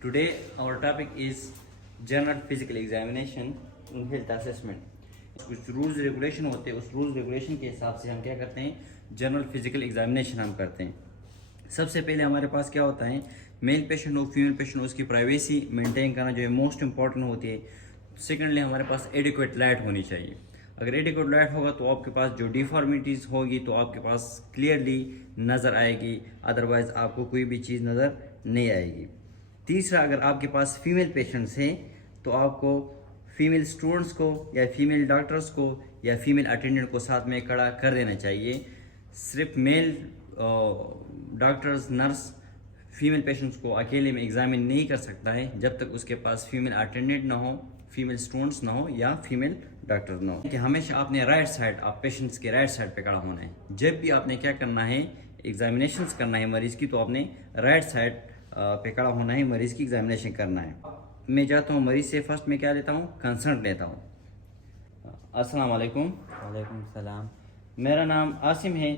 Today our topic is general physical examination in health assessment. कुछ rules regulation होते हैं, उस रूल्स रेगुलेशन के हिसाब से हम क्या करते हैं, जनरल फिजिकल एग्जामिनेशन हम करते हैं। सबसे पहले हमारे पास क्या होता है, मेल पेशेंट हो फीमेल पेशेंट हो उसकी प्राइवेसी मेंटेन करना जो है मोस्ट इंपॉर्टेंट होती है। सेकेंडली हमारे पास एडिक्वेट लाइट होनी चाहिए। अगर एडिक्वेट लाइट होगा तो आपके पास जो डिफॉर्मिटीज़ होगी तो आपके पास क्लियरली नज़र आएगी, अदरवाइज आपको कोई भी चीज़ नज़र नहीं आएगी। तीसरा, अगर आपके पास फीमेल पेशेंट्स हैं तो आपको फीमेल स्टूडेंट्स को या फीमेल डॉक्टर्स को या फीमेल अटेंडेंट को साथ में खड़ा कर देना चाहिए। सिर्फ male doctors nurse female patients को अकेले में एग्जामिन नहीं कर सकता है जब तक उसके पास फीमेल अटेंडेंट ना हो, फीमेल स्टूडेंट्स ना हो या फीमेल डॉक्टर ना हो। कि हमेशा आपने राइट साइड, आप पेशेंट्स के राइट साइड पे खड़ा होना है। जब भी आपने क्या करना है, एग्जामिनेशंस करना है मरीज़ की, तो आपने राइट साइड पे खड़ा होना है, मरीज़ की एग्जामिनेशन करना है। मैं जाता हूँ मरीज़ से, फर्स्ट मैं क्या लेता हूँ, कंसल्ट लेता हूँ। अस्सलाम वालेकुम। वालेकुम सलाम। मेरा नाम आसिम है।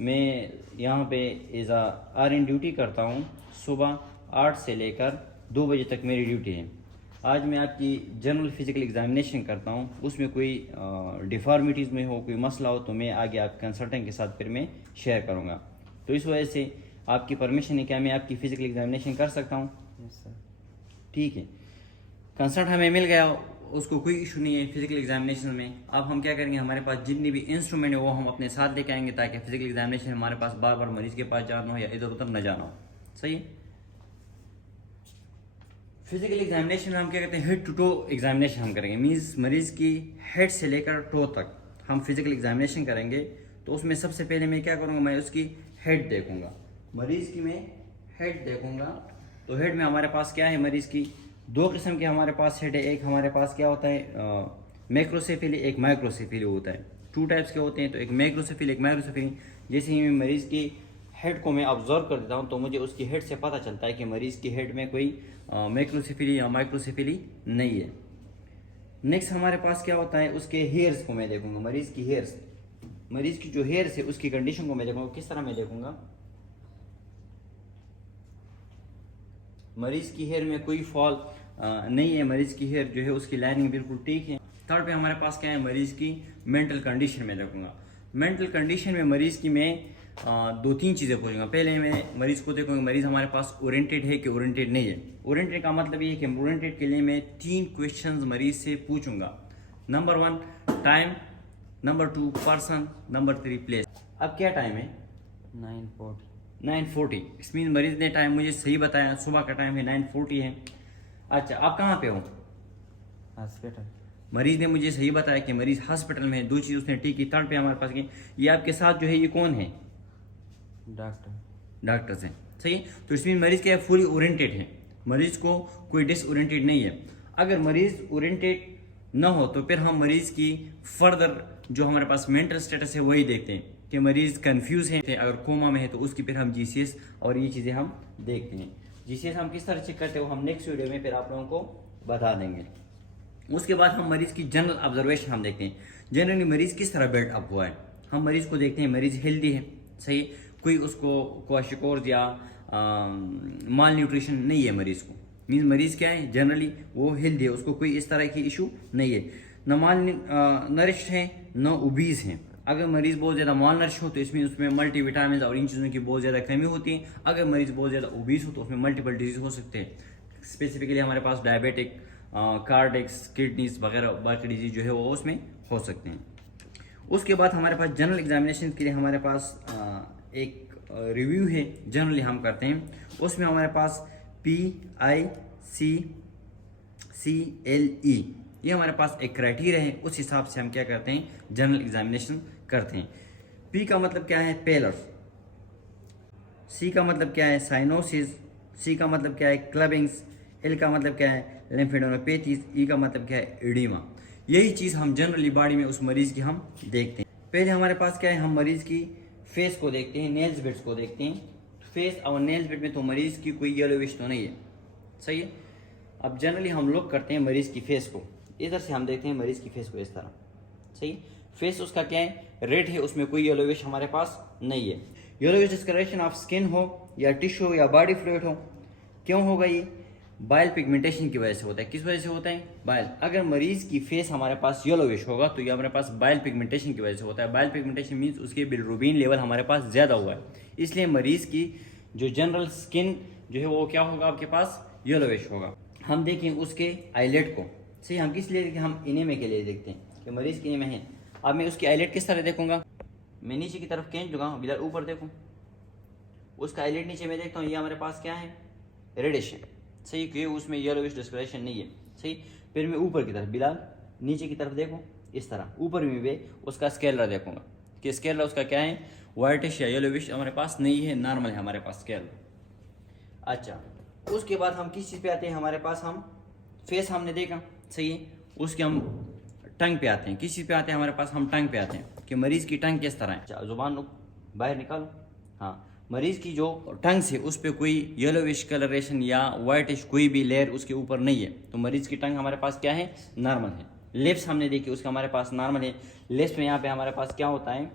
मैं यहाँ पे एज आर इन ड्यूटी करता हूँ। सुबह 8 से लेकर 2 बजे तक मेरी ड्यूटी है। आज मैं आपकी जनरल फिजिकल एग्जामिनेशन करता हूँ। उसमें कोई डिफॉर्मिटीज़ में हो, कोई मसला हो तो मैं आगे आप कंसल्टेंट के साथ फिर मैं शेयर करूँगा। तो इस वजह से आपकी परमिशन है क्या मैं आपकी फ़िज़िकल एग्जामिनेशन कर सकता हूँ? Yes sir. ठीक है। कंसल्ट हमें मिल गया, उसको कोई इशू नहीं है फिजिकल एग्जामिनेशन में। अब हम क्या करेंगे, हमारे पास जितनी भी इंस्ट्रूमेंट है वो हम अपने साथ लेके आएंगे ताकि फिजिकल एग्जामिनेशन हमारे पास बार बार मरीज़ के पास जाना हो या इधर उधर न जाना हो। सही है। फिजिकल एग्जामिनेशन में हम क्या करते हैं, हेड टू टो एग्जामिनेशन हम करेंगे। मीन्स मरीज़ की हेड से लेकर टो तक हम फिजिकल एग्जामिनेशन करेंगे। तो उसमें सबसे पहले मैं क्या करूँगा, मैं उसकी हेड देखूँगा, मरीज़ की मैं हेड देखूँगा। तो हेड में हमारे पास क्या है, मरीज़ की 2 किस्म के हमारे पास हेड है। एक हमारे पास क्या होता है, मैक्रोसेफिली, एक माइक्रोसेफिली होता है। 2 टाइप्स के होते हैं, तो एक मैक्रोसेफिली एक माइक्रोसेफिली। जैसे ही मैं मरीज़ की हेड को मैं ऑब्जर्व कर देता हूँ तो मुझे उसकी हेड से पता चलता है कि मरीज़ की हेड में कोई मैक्रोसेफिली या माइक्रोसेफिली नहीं है। नेक्स्ट हमारे पास क्या होता है, उसके हेयर्स को मैं देखूंगा, मरीज़ की हेयर्स, मरीज़ की जो हेयर्स है उसकी कंडीशन को मैं देखूंगा। किस तरह मैं देखूंगा, मरीज़ की हेयर में कोई फॉल नहीं है, मरीज़ की हेयर जो है उसकी लाइनिंग बिल्कुल ठीक है। थर्ड पे हमारे पास क्या है, मरीज़ की मेंटल कंडीशन में देखूंगा। मेंटल कंडीशन में मरीज़ की मैं 2-3 चीज़ें पूछूंगा। पहले मैं मरीज़ को देखूंगा, मरीज़ हमारे पास ओरिएंटेड है कि ओरिएंटेड नहीं है। ओरिएंटेड का मतलब ये है कि ओरिएंटेड के लिए मैं 3 क्वेश्चंस मरीज़ से पूछूंगा। Number 1 time, number 2 person, number 3 place. अब क्या टाइम है, 9:40। इस मीन मरीज़ ने टाइम मुझे सही बताया, सुबह का टाइम है 9:40 है। अच्छा, आप कहाँ पे हो? हॉस्पिटल। मरीज़ ने मुझे सही बताया कि मरीज़ हॉस्पिटल में है। 2 चीज़ उसने ठीक की। थर्ड पे हमारे पास ये आपके साथ जो है ये कौन है, डॉक्टर्स हैं। सही है। तो इसमें मरीज़ क्या है, फुली ओरिएंटेड है, मरीज़ को कोई डिसओरिएंटेड नहीं है। अगर मरीज़ ओरिएंटेड ना हो तो फिर हम मरीज़ की फर्दर जो हमारे पास मेंटल स्टेटस है वही देखते हैं कि मरीज़ कंफ्यूज है। अगर कोमा में है तो उसकी फिर हम जीसीएस और ये चीज़ें हम देखते हैं। जीसीएस हम किस तरह चेक करते हैं वो हम नेक्स्ट वीडियो में फिर आप लोगों को बता देंगे। उसके बाद हम मरीज़ की जनरल ऑब्जर्वेशन हम देखते हैं। जनरली मरीज़ किस तरह बिल्ड अप हुआ है, हम मरीज़ को देखते हैं। मरीज़ हेल्दी है, सही, कोई उसको क्वाशिकोर्स या माल न्यूट्रिशन नहीं है मरीज़ को। मीन्स मरीज़ क्या है, जनरली वो हेल्दी है, उसको कोई इस तरह की इशू नहीं है। न माल नरिश है न ओबीज हैं। अगर मरीज़ बहुत ज़्यादा माल नरिश हो तो इसमें उसमें मल्टीविटामिन और इन चीज़ों की बहुत ज़्यादा कमी होती है। अगर मरीज़ बहुत ज़्यादा ओबीज हो तो उसमें मल्टीपल डिजीज हो सकते हैं। स्पेसिफिकली हमारे पास डायबिटिक, कार्डिक्स, किडनीज वगैरह बाकी डिजीज जो है वो उसमें हो सकते हैं। उसके बाद हमारे पास जनरल एग्जामिनेशन के लिए हमारे पास एक रिव्यू है, जनरली हम करते हैं। उसमें हमारे पास PICCLE ये हमारे पास एक क्राइटेरिया है। उस हिसाब से हम क्या करते हैं, जनरल एग्जामिनेशन करते हैं। P का मतलब क्या है, पेलर। C का मतलब क्या है, साइनोसिस। C का मतलब क्या है, क्लबिंग्स। L का मतलब क्या है, लिम्फेडेनोपैथीज। E का मतलब क्या है, एडिमा। यही चीज़ हम जनरली बॉडी में उस मरीज़ की हम देखते हैं। पहले हमारे पास क्या है, हम मरीज़ की फेस को देखते हैं, नेल्स बिट्स को देखते हैं। फेस और नेल्स बिट में तो मरीज़ की कोई येलोविश तो नहीं है, सही है। अब जनरली हम लोग करते हैं मरीज़ की फेस को, इधर से हम देखते हैं मरीज़ की फेस को इस तरह, सही। फेस उसका क्या है, रेड है, उसमें कोई येलोविश हमारे पास नहीं है। येलोविश डिस्कलरेशन ऑफ स्किन हो या टिश्यू या बॉडी फ्लूइड हो, क्यों होगा ये, बाइल पिगमेंटेशन की वजह से होता है। किस वजह से होता है? बाइल। अगर मरीज की फेस हमारे पास येलोविश होगा तो ये हमारे पास बाइल पिगमेंटेशन की वजह से होता है। बाइल पिगमेंटेशन मीन्स उसके बिलिरुबिन लेवल हमारे पास ज़्यादा हुआ है, इसलिए मरीज की जो जनरल स्किन जो है वो क्या होगा, आपके पास येलोविश होगा। हम देखें उसके आईलेट को, सही, हम किस लिए, हम इनेमे के लिए देखते हैं कि मरीज की इनेमे है। अब मैं उसकी आईलेट किस तरह देखूंगा, मैं नीचे की तरफ खींच लूँगा, बिल्कुल ऊपर देखूँ, उसका आईलेट नीचे मैं देखता हूँ, ये हमारे पास क्या है, रेडिश है, सही, कि उसमें येलोविश डिस्कलरेशन नहीं है, सही। फिर मैं ऊपर की तरफ बिलाल नीचे की तरफ देखूँ, इस तरह ऊपर में भी उसका स्केलरा देखूंगा कि स्केलरा उसका क्या है, वाइटिश या येलोविश हमारे पास नहीं है, नॉर्मल है हमारे पास स्केलरा। अच्छा, उसके बाद हम किस चीज़ पे आते हैं, हमारे पास हम फेस हमने देखा, सही है, उसके हम टंग पे आते हैं। किस चीज़ पे आते हैं, हमारे पास हम टंग पे आते हैं कि मरीज़ की टंग किस तरह है। अच्छा, जुबान को बाहर निकालो, हाँ, मरीज़ की जो टंग से उस पर कोई येलोविश कलरेशन या वाइटिश कोई भी लेयर उसके ऊपर नहीं है, तो मरीज़ की टंग हमारे पास क्या है, नॉर्मल है। लिप्स हमने देखी, उसका हमारे पास नॉर्मल है। लिप्स में यहाँ पे हमारे पास क्या होता है,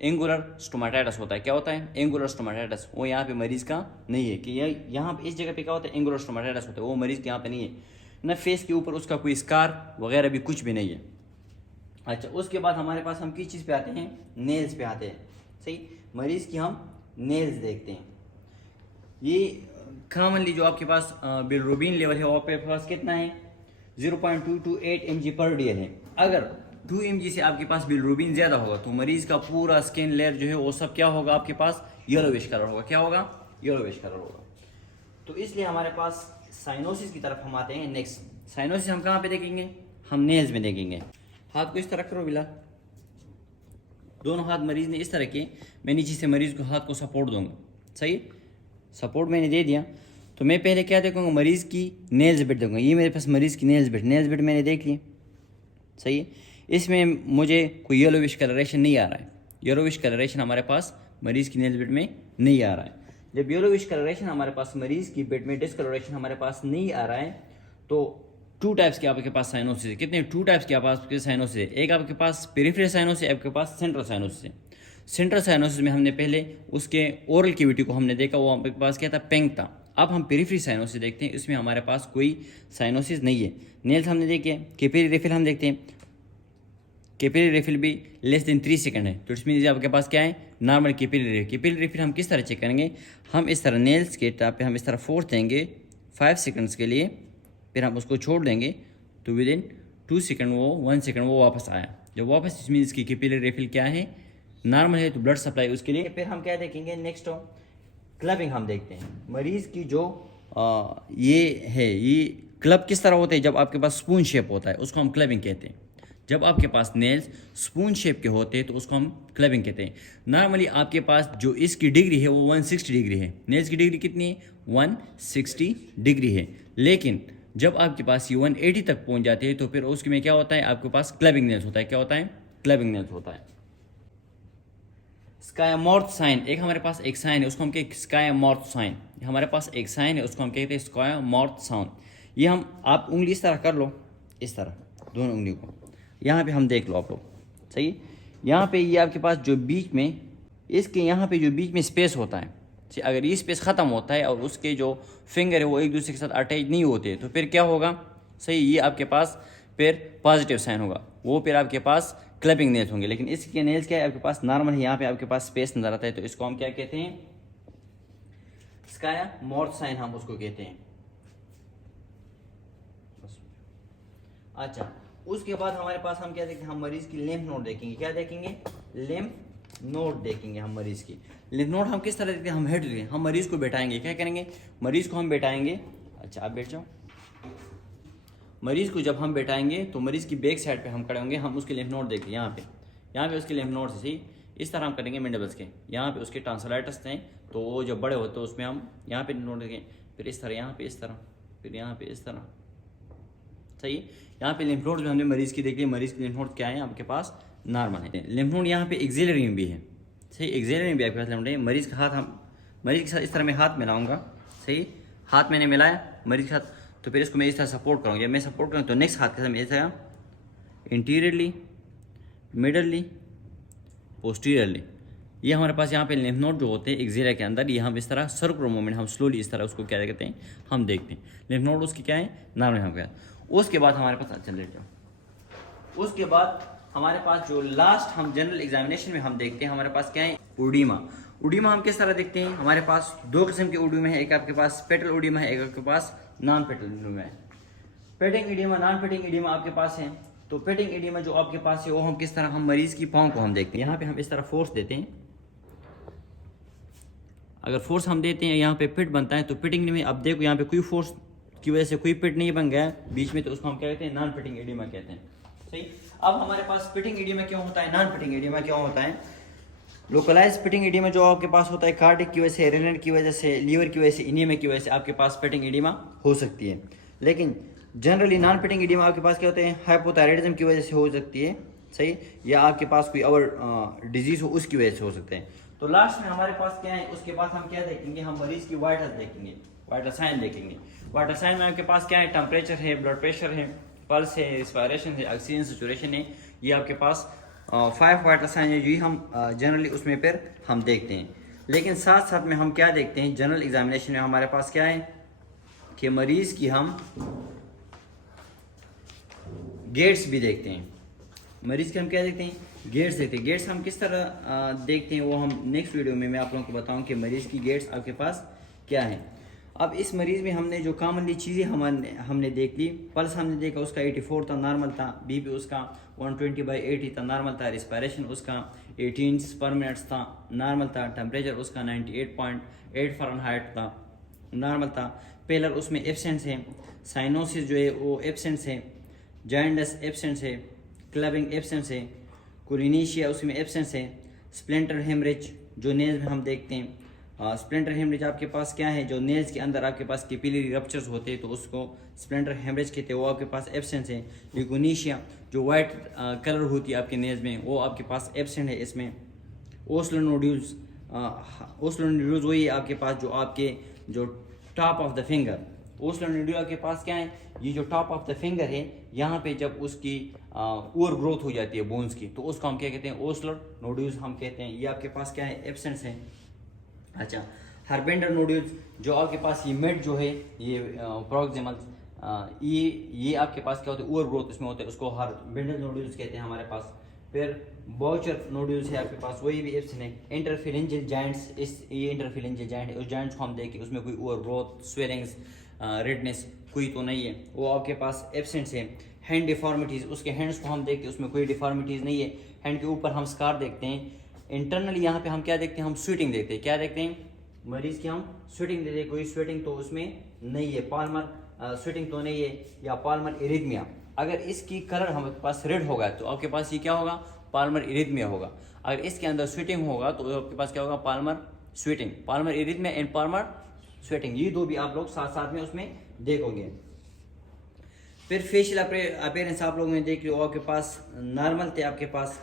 एंगुलर स्टोमेटाइटिस होता है। क्या होता है, एंगुलर स्टोमेटाइटिस, वो यहाँ पे मरीज़ का नहीं है, कि यहाँ पे इस जगह पे क्या होता है, एंगुलर स्टोमेटाइटिस होता है, वो मरीज़ के यहाँ पे नहीं है ना। फेस के ऊपर उसका कोई स्कार वगैरह भी कुछ भी नहीं है। अच्छा, उसके बाद हमारे पास हम किस चीज़ पे आते हैं, नेल्स पे आते हैं, सही। मरीज़ की हम नेल्स देखते हैं। ये कॉमनली जो आपके पास बिलिरुबिन लेवल है वो आपके पास कितना है, 0.228 mg पर डीएल है। अगर 2 mg से आपके पास बिलिरुबिन ज़्यादा होगा तो मरीज़ का पूरा स्किन लेयर जो है वो सब क्या होगा, आपके पास येलोविश कलर होगा। क्या होगा, येलोविश कलर होगा। तो इसलिए हमारे पास साइनोसिस की तरफ हम आते हैं। नेक्स्ट साइनोसिस हम कहाँ पे देखेंगे, हम नेल्स में देखेंगे। हाथ को इस तरह करो बिला, दोनों हाथ मरीज ने इस तरह के, मैं नीचे से मरीज को हाथ को सपोर्ट दूंगा, सही, सपोर्ट मैंने दे दिया। तो मैं पहले क्या देखूंगा, मरीज़ की नेल्स बिट देखूंगा। ये मेरे पास मरीज़ की नेल्स बिट मैंने देख ली, सही है। इसमें मुझे कोई येलोविश कलरेशन नहीं आ रहा है, येलोविश कलरेशन हमारे पास मरीज़ की नेल्स बिट में नहीं आ रहा है। जब येलोविश कलरेशन हमारे पास मरीज़ की बिट में, डिस्कलरेशन हमारे पास नहीं आ रहा है, तो 2 टाइप्स के आपके पास साइनोसिस है। कितने, 2 टाइप्स के आपके साइनोसिस है। एक आपके पास पेरिफेरल साइनोसिस है, आपके पास सेंट्रल साइनोसिस है। सेंट्रल साइनोसिस में हमने पहले उसके ओरल कैविटी को हमने देखा, वो आपके पास क्या था, पेंग था। अब हम पेरिफेरल साइनोसिस देखते हैं, इसमें हमारे पास कोई साइनोसिस नहीं है। नेल्स हमने देखे, कैपिलरी रिफिल हम देखते हैं, कैपिलरी रिफिल भी लेस देन 3 सेकंड है, तो इसमें आपके पास क्या है, नॉर्मल कैपिलरी रिफिल। हम किस तरह चेक करेंगे, हम इस तरह नेल्स के टॉप पे हम इस तरह फोर्स देंगे 5 सेकंड्स के लिए, फिर हम उसको छोड़ देंगे, तो विद इन 2 सेकंड वो 1 सेकंड वो वापस आया। जब वापस, इसमें इसकी कैपिलरी रिफिल क्या है, नॉर्मल है, तो ब्लड सप्लाई उसके लिए। फिर हम क्या देखेंगे, नेक्स्ट क्लबिंग हम देखते हैं। मरीज़ की जो ये है, ये क्लब किस तरह होते हैं, जब आपके पास स्पून शेप होता है उसको हम क्लबिंग कहते हैं। जब आपके पास नेल्स स्पून शेप के होते हैं तो उसको हम क्लबिंग कहते हैं। नॉर्मली आपके पास जो इसकी डिग्री है वो 160 डिग्री है। नेल्स की डिग्री कितनी है, 160 डिग्री है। लेकिन जब आपके पास ये 180 तक पहुंच जाती है तो फिर उसके में क्या होता है, आपके पास क्लबिंग नेल्स होता है। क्या होता है, क्लबिंग नेल्स होता है। स्कायामॉर्थ साइन, एक हमारे पास एक साइन है, उसको हम कहते हैं स्कायामॉर्थ साइन। हमारे पास एक साइन है, उसको हम कहते हैं स्कायामॉर्थ साइन। ये हम, आप उंगली इस तरह कर लो, इस तरह दोनों उंगली को यहाँ पे हम देख लो आप लोग, सही। यहाँ पे ये आपके पास जो बीच में, इसके यहाँ पे जो बीच में स्पेस होता है, अगर ये स्पेस ख़त्म होता है और उसके जो फिंगर है वो एक दूसरे के साथ अटैच नहीं होते, तो फिर क्या होगा, सही, ये आपके पास फिर पॉजिटिव साइन होगा, वो फिर आपके पास क्लबिंग नेल्स होंगे। लेकिन इसके नेल्स क्या है, आपके पास नॉर्मल है, यहाँ पे आपके पास स्पेस नजर आता है, तो इसको हम क्या कहते हैं, स्कायामॉर्थ साइन हम उसको कहते हैं। अच्छा, उसके बाद हमारे पास हम क्या देखते हैं, हम मरीज की लिम्फ नोड देखेंगे। क्या देखेंगे, लिम्फ नोड देखेंगे हम मरीज की। लिम्फ नोड हम किस तरह देखते हैं, हम हेड देखेंगे, हम मरीज को बैठाएंगे। क्या करेंगे, मरीज को हम बैठाएंगे। अच्छा, आप बैठ जाओ। मरीज को जब हम बैठाएंगे तो मरीज की बैक साइड पे हम खड़े होंगे, हम उसके लिम्फ नोड देखेंगे। यहाँ पे उसके लिम्फ नोड से, सही, इस तरह हम करेंगे मैंडिबल्स के। यहाँ पे उसके टॉन्सिलाइटिस हैं, तो वो जब बड़े होते हैं उसमें हम यहाँ पे नोड देखें, फिर इस तरह, यहाँ पे इस तरह, फिर यहाँ पे इस तरह, सही। यहाँ पे लिम्फ नोड जो हमने मरीज की देखी, मरीज की लिम्फ नोड क्या है, आपके पास नॉर्मल है। लिम्फ नोड यहाँ पे एक्सिलरी में भी है, सही, एक्सिलरी में भी आपके पास लिम्फ नोड है। मरीज का हाथ, हम मरीज के साथ इस तरह मैं हाथ मिलाऊंगा, सही, हाथ मैंने मिलाया मरीज के साथ, तो फिर इसको मैं इस तरह सपोर्ट करूँगा। जब मैं सपोर्ट करूँ तो नेक्स्ट हाथ के साथ मैं इस तरह इंटीरियरली, मिडली, पोस्टीरियरली ये हमारे पास यहाँ पे लिम्फ नोड जो होते हैं एक्सिला के अंदर, ये हम इस तरह सर्कुलर मूवमेंट हम स्लोली इस तरह उसको क्या कहते हैं हम देखते हैं। लिम्फ नोड उसकी क्या है, नॉर्मल हम क्या। उसके बाद हमारे पास, अच्छा लेट जाओ, उसके बाद हमारे पास जो लास्ट हम जनरल एग्जामिनेशन में हम देखते हैं हमारे पास क्या है, ओडीमा। ओडीमा हम किस तरह देखते हैं, हमारे पास दो किस्म के ओडीमा है, एक आपके पास पेटल ओडीमा है, एक आपके पास नॉन पेटल ओडीमा है। Painting oedema, non painting oedema आपके पास है। तो पेटिंग एडिमा जो आपके पास है वो हम किस तरह, हम मरीज की पाँव को हम देखते हैं, यहाँ पे हम इस तरह फोर्स देते हैं। अगर फोर्स हम देते हैं यहाँ पे पिट बनता है, तो पिटिंग में अब देखो यहाँ पे कोई फोर्स की वजह से कोई पिट नहीं बन गया बीच में, तो उसको हम क्या कहते हैं, नॉन पिटिंग एडिमा कहते हैं। सही। अब हमारे पास पिटिंग एडिमा क्यों होता है, नॉन पिटिंग एडिमा क्यों होता है। लोकलाइज पिटिंग एडिमा जो आपके पास होता है कार्डिक की वजह से, रेनल की वजह से, लीवर की वजह से, इनियमिया की वजह से आपके पास पिटिंग एडिमा हो सकती है। लेकिन जनरली नॉन पिटिंग एडिमा आपके पास क्या होते हैं, हाइपोथायराइडिज्म की वजह से हो सकती है। सही। या आपके पास कोई और डिजीज हो उसकी वजह से हो सकते हैं। तो लास्ट में हमारे पास क्या है, उसके बाद हम क्या देखेंगे, हम मरीज की वाइटल्स देखेंगे, वाइटल साइन देखेंगे। वाइटल साइन में आपके पास क्या है, टेम्परेचर है, ब्लड प्रेशर है, पल्स है, रिस्पायरेशन है, ऑक्सीजन सैचुरेशन है। ये आपके पास 5 वाइटल साइन है जो हम जनरली उसमें फिर हम देखते हैं। लेकिन साथ साथ में हम क्या देखते हैं जनरल एग्जामिनेशन में, हमारे पास क्या है कि मरीज की हम गेट्स भी देखते हैं। मरीज के हम क्या देखते हैं, गेट्स देखते हैं। गेट्स हम किस तरह देखते हैं वो हम नेक्स्ट वीडियो में मैं आप लोगों को बताऊं कि मरीज की गेट्स आपके पास क्या है। अब इस मरीज में हमने जो कॉमनली चीज़ें हमने देख ली, पल्स हमने देखा उसका 84 था, नॉर्मल था। बीपी उसका 120/80 था, नॉर्मल था। रिस्पायरेशन उसका 18 पर मिनट था, नॉर्मल था। टेम्परेचर उसका 98.8 फ़ारेनहाइट था, नॉर्मल था। पेलर उसमें एब्सेंट है, साइनोसिस जो है वो एब्सेंट है, जॉइंटस एब्सेंट है, क्लबिंग एब्सेंस है, कोलिनीशिया उसमें एब्सेंस है। स्प्लेंटर हेमरेज जो नेल्स में हम देखते हैं, स्प्लेंटर हेमरेज आपके पास क्या है, जो नेल्स के अंदर आपके पास कैपिलरी रप्चर्स होते हैं तो उसको स्प्लेंटर हेमरेज कहते हैं, वो आपके पास एब्सेंस है। लिकोनीशिया जो वाइट कलर होती है आपके नेल्स में वो आपके पास एब्सेंट है इसमें। ओस्लो नोड्यूल्स, ओस्लो नोड्यूल्स वही आपके पास जो आपके जो top of the finger, Oslo nodule के पास क्या है, ये जो टॉप ऑफ द फिंगर है यहाँ पे जब उसकी ओवर ग्रोथ हो जाती है बोन्स की तो उसको हम क्या कहते हैं, ओस्लो नोड्यूल्स हम कहते हैं। ये आपके पास क्या है, एब्सेंस है। अच्छा, हर्बेंडर नोड्यूल्स जो आपके पास ये मिड जो है ये प्रोक्सिमल, ये आपके पास क्या होता है, ओवर ग्रोथ इसमें होता है, उसको हर्बेंडर नोड्यूल्स कहते हैं हमारे पास। फिर बाउचर नोड्यूल्स है आपके पास, वही भी एब्सेंट है। इंटरफेरेंजियल जॉइंट्स, ये इंटरफेरेंजियल जॉइंट है, उस जॉइंट्स को हम देखें उसमें कोई ओवर ग्रोथ, स्वेलिंग्स, रेडनेस कोई तो नहीं है, वो आपके पास एब्सेंट है। हैंड डिफॉर्मिटीज़, उसके हैंड्स को हम देखते हैं उसमें कोई डिफॉर्मिटीज़ नहीं है। हैंड के ऊपर हम स्कार देखते हैं। इंटरनली यहाँ पे हम क्या देखते हैं, हम स्वेटिंग देखते हैं। क्या देखते हैं, मरीज की हम स्वेटिंग देते हैं, कोई स्वेटिंग तो उसमें नहीं है, पाल्मर स्वेटिंग तो नहीं है, या पाल्मर इरिथमिया। अगर इसकी कलर हमारे पास रेड होगा तो आपके पास ये क्या होगा, पाल्मर इरिथमिया होगा। अगर इसके अंदर स्वेटिंग होगा तो आपके पास क्या होगा, palmar sweating, palmar erythema and palmar sweating, ये दो भी आप लोग साथ साथ में उसमें देखोगे। फिर फेशियल अपीयरेंस आप लोगों ने देख लिया, आपके पास नॉर्मल थे आपके पास।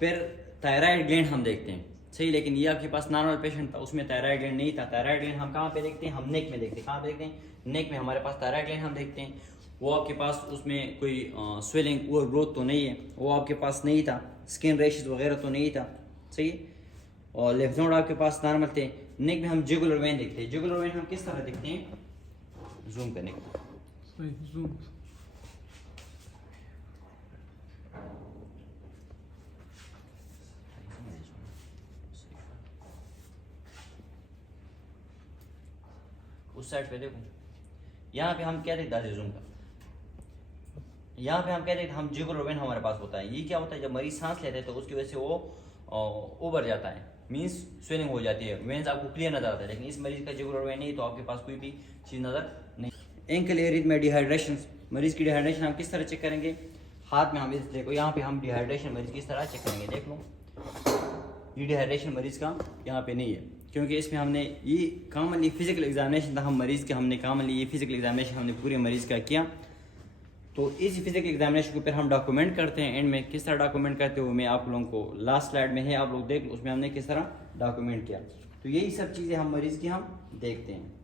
फिर थायराइड ग्लैंड हम देखते हैं, सही, लेकिन ये आपके पास नॉर्मल पेशेंट था उसमें थायराइड ग्लैंड नहीं था। थायराइड ग्लैंड हम कहाँ पे देखते हैं, हम नेक में देखते हैं। कहाँ पे देखते हैं, नेक में हमारे पास थायराइड ग्लैंड हम देखते हैं। वो आपके पास उसमें कोई स्वेलिंग और ग्रोथ तो नहीं है, वो आपके पास नहीं था। स्किन रैशेस वगैरह तो नहीं था, सही। और लेफ्ट नोड आपके पास नॉर्मल थे। नेक में हम जुगुलर वेन देखते हैं। जुगुलर वेन हम किस तरह देखते हैं, जूम करने का, जूम। उस साइड पे देखो, यहाँ पे हम क्या देखते हैं, जूम का, यहाँ पे हम क्या देखते हैं, हम जुगुलर वेन हमारे पास होता है। ये क्या होता है, जब मरीज सांस लेते हैं तो उसकी वजह से वो उभर जाता है, मींस स्वेलिंग हो जाती है, वेन्स आपको क्लियर नजर आता है। लेकिन इस मरीज का जुगुलर वेन नहीं तो आपके पास कोई भी चीज़ नजर नहीं। एंकल एरिथ में डिहाइड्रेशन, मरीज की डिहाइड्रेशन हम किस तरह चेक करेंगे, हाथ में हम इस देखो, यहाँ पे हम डिहाइड्रेशन मरीज किस तरह चेक करेंगे, देख लो। ये डिहाइड्रेशन मरीज का यहाँ पे नहीं है, क्योंकि इसमें हमने ये कॉमनली फिजिकल एग्जामिनेशन था, हम मरीज के हमने कॉमनली ये फिजिकल एग्जामिनेशन हमने पूरे मरीज का किया। तो इस फिजिकल एग्जामिनेशन को फिर हम डॉक्यूमेंट करते हैं। एंड में किस तरह डॉक्यूमेंट करते हो मैं आप लोगों को लास्ट स्लाइड में है, आप लोग देख लो, उसमें हमने किस तरह डॉक्यूमेंट किया। तो यही सब चीज़ें हम मरीज की हम देखते हैं।